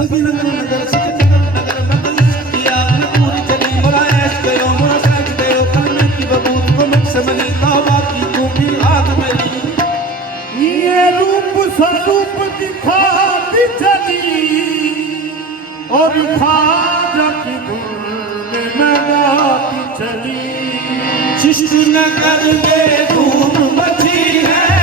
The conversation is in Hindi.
सगी नगर नगर सगी नगर नगर किया पूरी चली मोरा ऐश गयो मोरा साज गयो कलमे की बबूत को मुख से मनी तौबा की तू भी आग मेरी ये रूप स्वरूप दिखाती चली और खाजा की धुन में गाती चली। शिष्ट नगर में धूम मची है